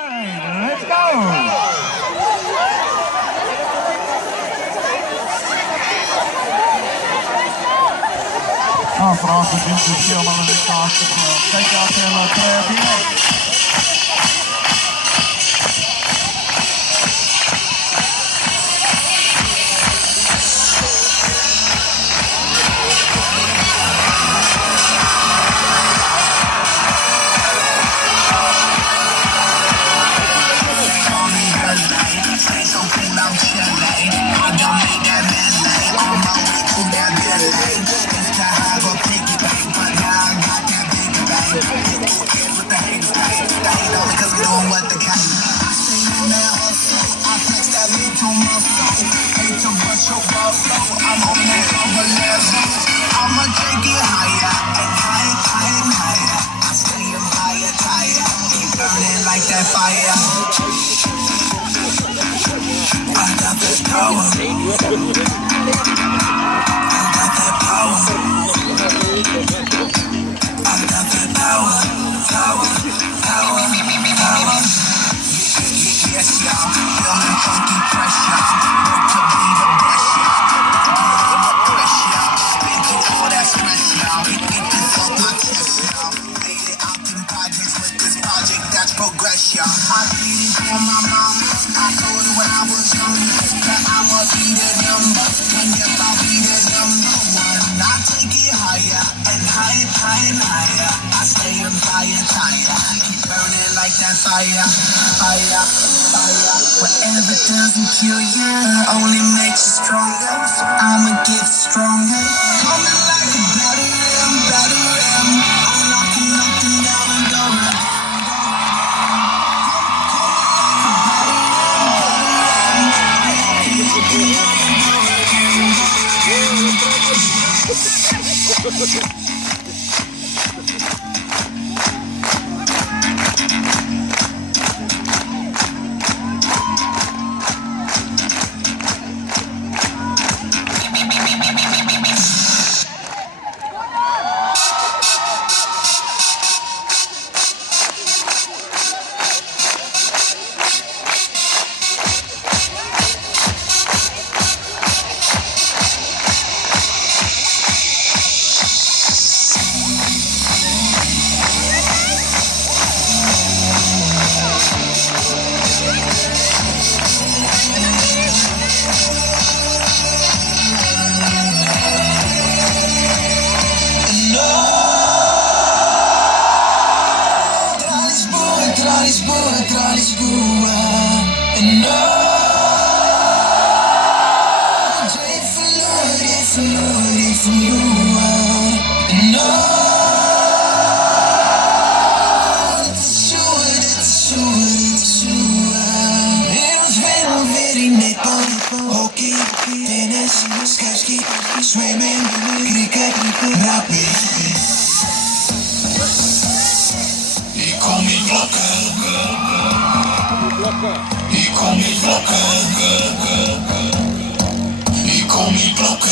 Let's go! Nou, vooral voor dit verschil van de kaart. Kijk uit en like that fire. I got that power. I got that power. I got that power. Power, power, power. Yes, y'all. Feeling funky pressure. Work to be the best, y'all. Under pressure. Been through all that stress, y'all. Get this off my chest, y'all. Made it out in projects with this project that's progression. I did it for my mama. I told her when I was young that I'ma be the number. And if I be the number one, I take it higher and higher, higher and higher. I stay on fire, tire. Keep burning like that fire, fire, fire. Whatever doesn't kill you only makes you stronger. So I'ma get stronger. Coming like a battle ram, battle ram. I'm knocking nothing down and going. Tra Lisboa en jij verloor en het is zo Eles vieram ver em netball, hockey, tennis, ski, swimming, cricket, rugby. Ik kom niet blokken. Ik kom niet blokken. Ik kom niet blokken.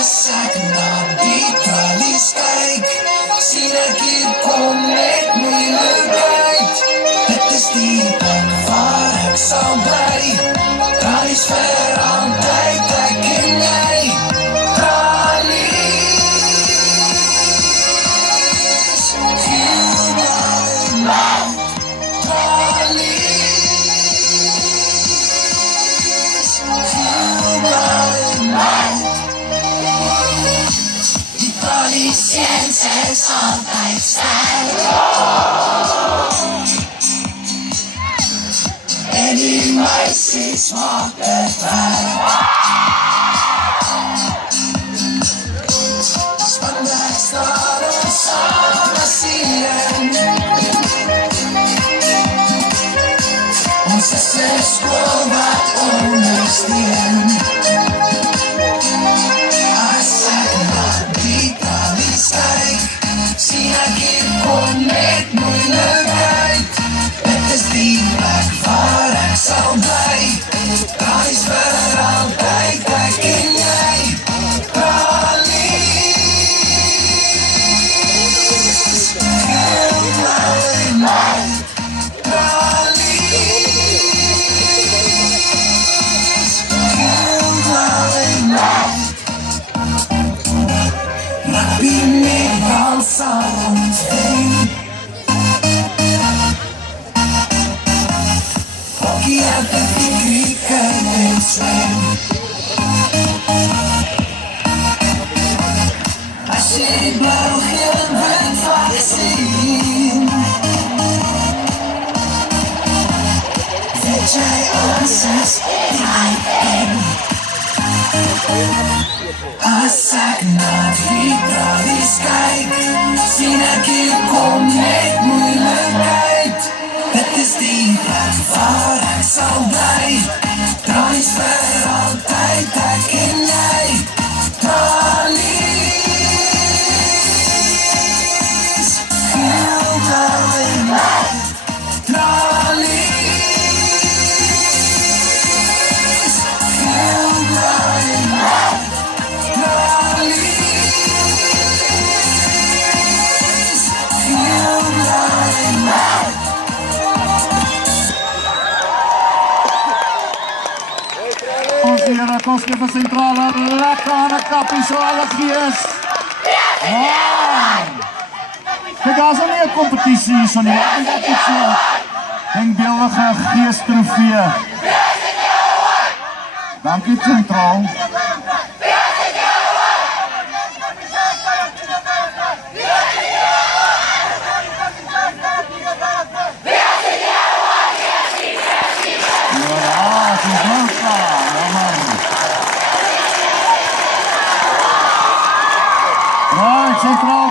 Als ik naar die tralies kijk, zie ik kom met moeilijkheid. Het is die plek waar ik zal bij. Tralies veranderd, ik en jij. Tralies, heel blauw. Tralies, heel blauw. Licença is altijd stijl. En die meisjes maken vrij. Vandaag staan we samen zien. Onze zes wat ondersteunen. sal ons wen. Hokkie elke krieket en swem. As jy blauw geen wind vaksien, weet jy ons is die in. As ek na die bralies kyk, sien ek hier kom net moeilikheid. Dit is die plek waar ek sal bly, bralies vir altyd ek en jy. Bralies, heel blauw en blauw. Bralies, heel blauw en blauw. Ons heren, kom skip vir Sentrale, lekker aan die kappie, so alle gees. Wow! Kijk, daar is al nie een competitie hier, so nie, ek denk dat dit so denkbeeldige geestrofee. Dankie Sentraal. Centraal